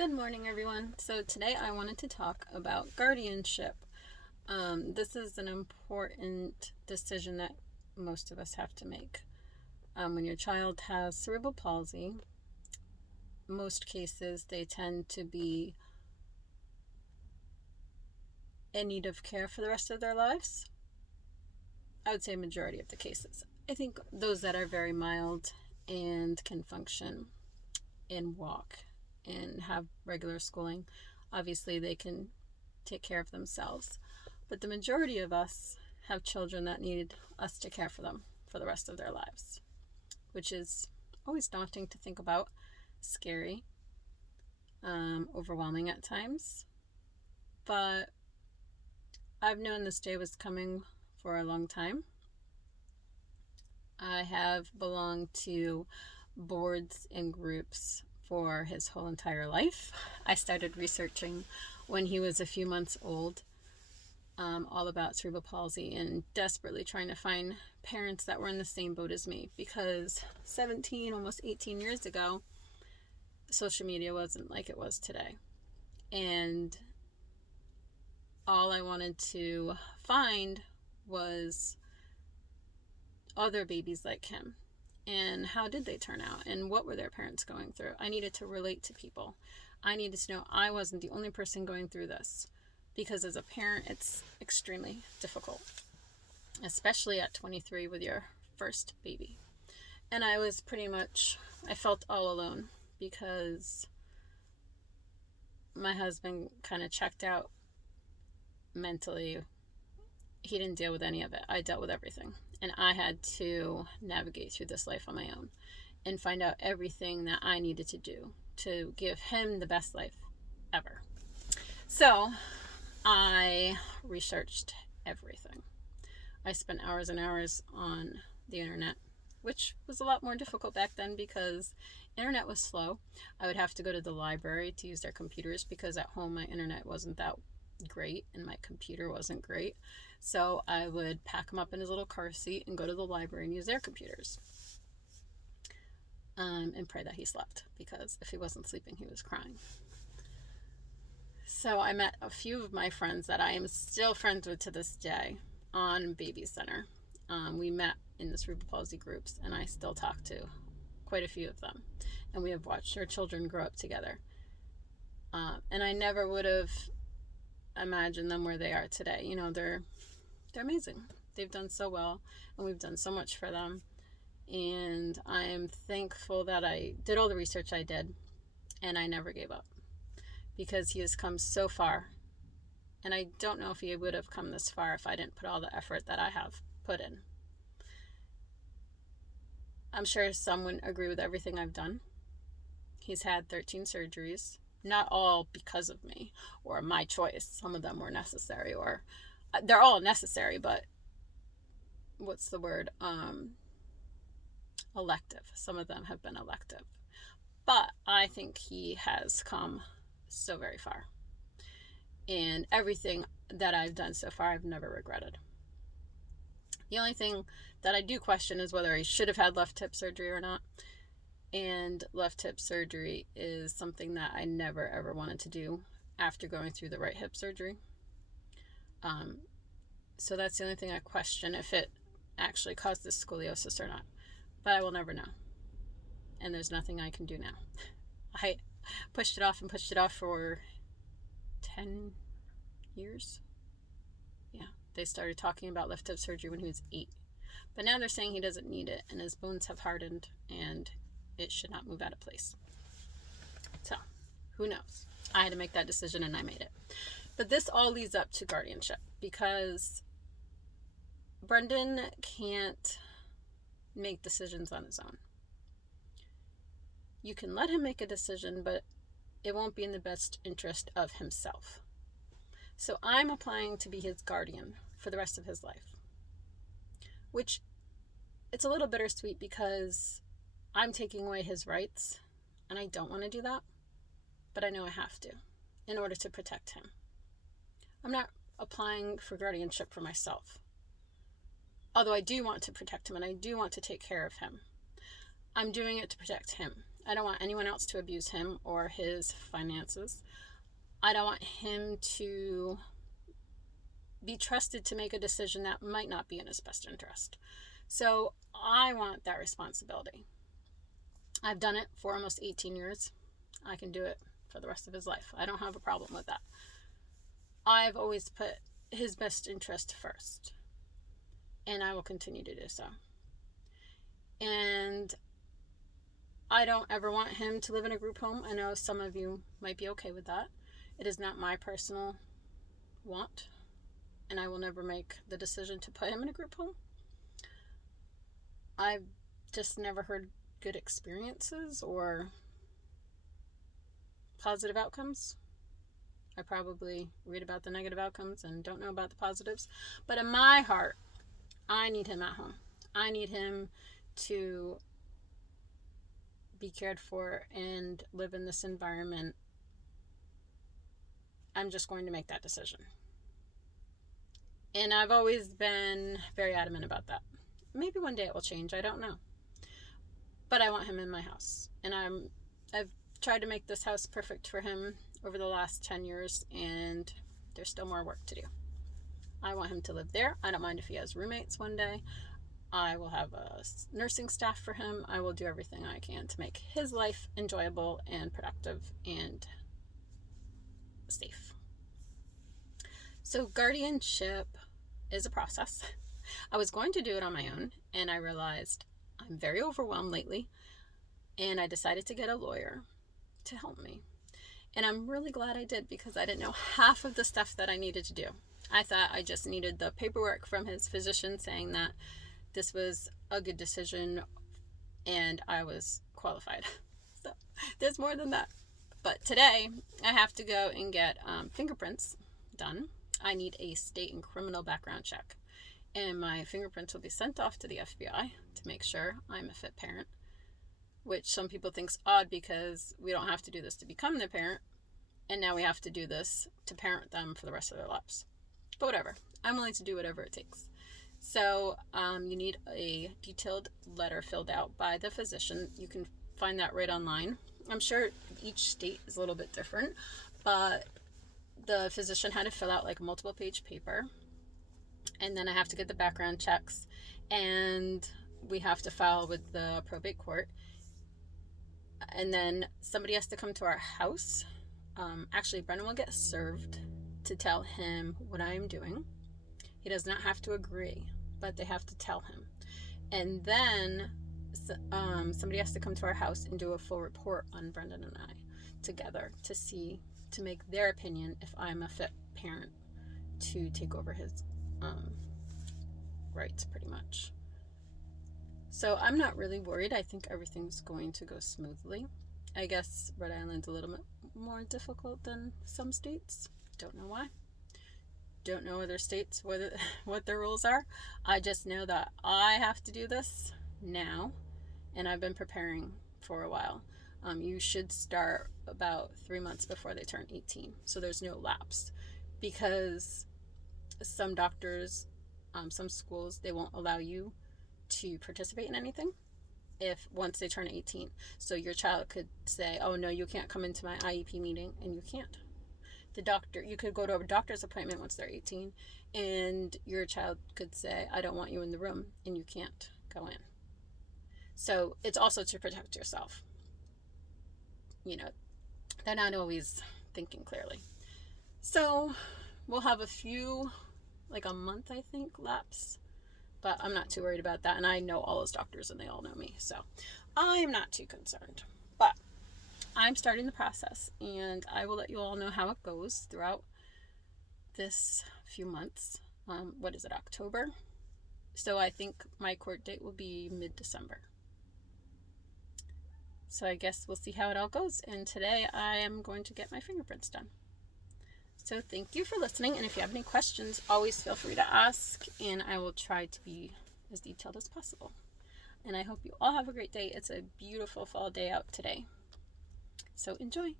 Good morning, everyone. So today I wanted to talk about guardianship. This is an important decision that most of us have to make. When your child has cerebral palsy, most cases they tend to be in need of care for the rest of their lives. I would say a majority of the cases. I think those that are very mild and can function and walk and have regular schooling, obviously they can take care of themselves. But the majority of us have children that need us to care for them for the rest of their lives, which is always daunting to think about, scary, overwhelming at times. But I've known this day was coming for a long time. I have belonged to boards and groups for his whole entire life. I started researching when he was a few months old, all about cerebral palsy, and desperately trying to find parents that were in the same boat as me, because 17, almost 18 years ago, social media wasn't like it was today. And all I wanted to find was other babies like him. And how did they turn out? And what were their parents going through? I needed to relate to people. I needed to know I wasn't the only person going through this. Because as a parent, it's extremely difficult. Especially at 23 with your first baby. And I felt all alone. Because my husband kind of checked out mentally. He didn't deal with any of it. I dealt with everything. And I had to navigate through this life on my own and find out everything that I needed to do to give him the best life ever. So I researched everything. I spent hours and hours on the internet, which was a lot more difficult back then because internet was slow. I would have to go to the library to use their computers because at home my internet wasn't that great and my computer wasn't great. So I would pack him up in his little car seat and go to the library and use their computers. And pray that he slept, because if he wasn't sleeping, he was crying. So I met a few of my friends that I am still friends with to this day on Baby Center. We met in the cerebral palsy groups, and I still talk to quite a few of them. And we have watched our children grow up together. And I never would have imagined them where they are today. You know, they're amazing. They've done so well, and we've done so much for them. And I am thankful that I did all the research I did, and I never gave up, because he has come so far. And I don't know if he would have come this far if I didn't put all the effort that I have put in. I'm sure some would agree with everything I've done. He's had 13 surgeries, not all because of me or my choice. Some of them were necessary, or they're all necessary, but what's the word? Elective. Some of them have been elective. But I think he has come so very far. And everything that I've done so far, I've never regretted. The only thing that I do question is whether he should have had left hip surgery or not. And left hip surgery is something that I never ever wanted to do after going through the right hip surgery. So that's the only thing I question, if it actually caused this scoliosis or not. But I will never know. And there's nothing I can do now. I pushed it off for 10 years. Yeah, they started talking about left hip surgery when he was 8. But now they're saying he doesn't need it, and his bones have hardened, and it should not move out of place. So, who knows? I had to make that decision, and I made it. But this all leads up to guardianship, because Brendan can't make decisions on his own. You can let him make a decision, but it won't be in the best interest of himself. So I'm applying to be his guardian for the rest of his life, which it's a little bittersweet because I'm taking away his rights, and I don't want to do that, but I know I have to in order to protect him. I'm not applying for guardianship for myself, although I do want to protect him and I do want to take care of him. I'm doing it to protect him. I don't want anyone else to abuse him or his finances. I don't want him to be trusted to make a decision that might not be in his best interest. So I want that responsibility. I've done it for almost 18 years. I can do it for the rest of his life. I don't have a problem with that. I've always put his best interest first, and I will continue to do so. And I don't ever want him to live in a group home. I know some of you might be okay with that. It is not my personal want, and I will never make the decision to put him in a group home. I've just never heard good experiences or positive outcomes. I probably read about the negative outcomes and don't know about the positives. But in my heart, I need him at home. I need him to be cared for and live in this environment. I'm just going to make that decision. And I've always been very adamant about that. Maybe one day it will change. I don't know. But I want him in my house. And I've tried to make this house perfect for him over the last 10 years, and there's still more work to do. I want him to live there. I don't mind if he has roommates one day. I will have a nursing staff for him. I will do everything I can to make his life enjoyable and productive and safe. So guardianship is a process. I was going to do it on my own, and I realized I'm very overwhelmed lately, and I decided to get a lawyer to help me. And I'm really glad I did, because I didn't know half of the stuff that I needed to do. I thought I just needed the paperwork from his physician saying that this was a good decision and I was qualified. So there's more than that. But today I have to go and get fingerprints done. I need a state and criminal background check. And my fingerprints will be sent off to the FBI to make sure I'm a fit parent, which some people think's odd because we don't have to do this to become their parent, and now we have to do this to parent them for the rest of their lives. But whatever, I'm willing to do whatever it takes. So you need a detailed letter filled out by the physician. You can find that right online. I'm sure each state is a little bit different, but the physician had to fill out like a multiple page paper, and then I have to get the background checks, and we have to file with the probate court, and then somebody has to come to our house. Actually, Brennan will get served to tell him what I'm doing. He does not have to agree, but they have to tell him. And then somebody has to come to our house and do a full report on Brendan and I together to make their opinion if I'm a fit parent to take over his rights, pretty much. So I'm not really worried. I think everything's going to go smoothly. I guess Rhode Island's a little bit more difficult than some states. Don't know why. Don't know other states what their rules are. I just know that I have to do this now, and I've been preparing for a while. You should start about 3 months before they turn 18, so there's no lapse, because some doctors, some schools, they won't allow you to participate in anything if once they turn 18. So your child could say, oh no, you can't come into my IEP meeting, and you can't. You could go to a doctor's appointment once they're 18, and your child could say, I don't want you in the room, and you can't go in. So it's also to protect yourself. You know, they're not always thinking clearly. So we'll have a few, like a month, I think, lapse. But I'm not too worried about that. And I know all those doctors and they all know me. So I'm not too concerned. But I'm starting the process, and I will let you all know how it goes throughout this few months. What is it, October? So I think my court date will be mid-December. So I guess we'll see how it all goes. And today I am going to get my fingerprints done. So thank you for listening. And if you have any questions, always feel free to ask, and I will try to be as detailed as possible. And I hope you all have a great day. It's a beautiful fall day out today. So enjoy.